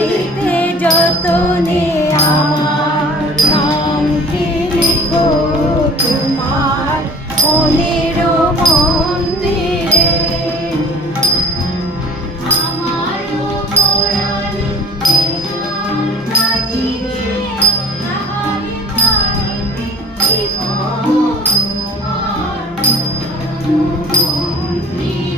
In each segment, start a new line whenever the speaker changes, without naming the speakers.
নবীতে যতনে আমার নামকে লিখো তোমার মনের মন্দিরে আমার কোরআন Thank you.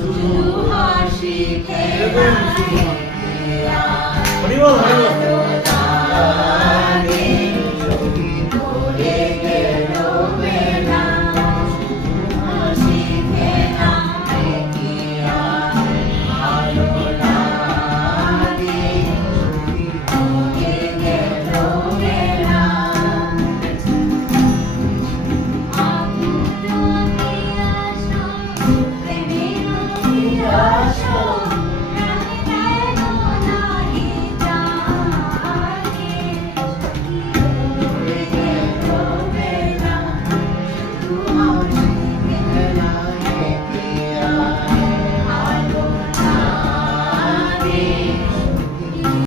সুহাসি খেলা
হরিবল হরিবল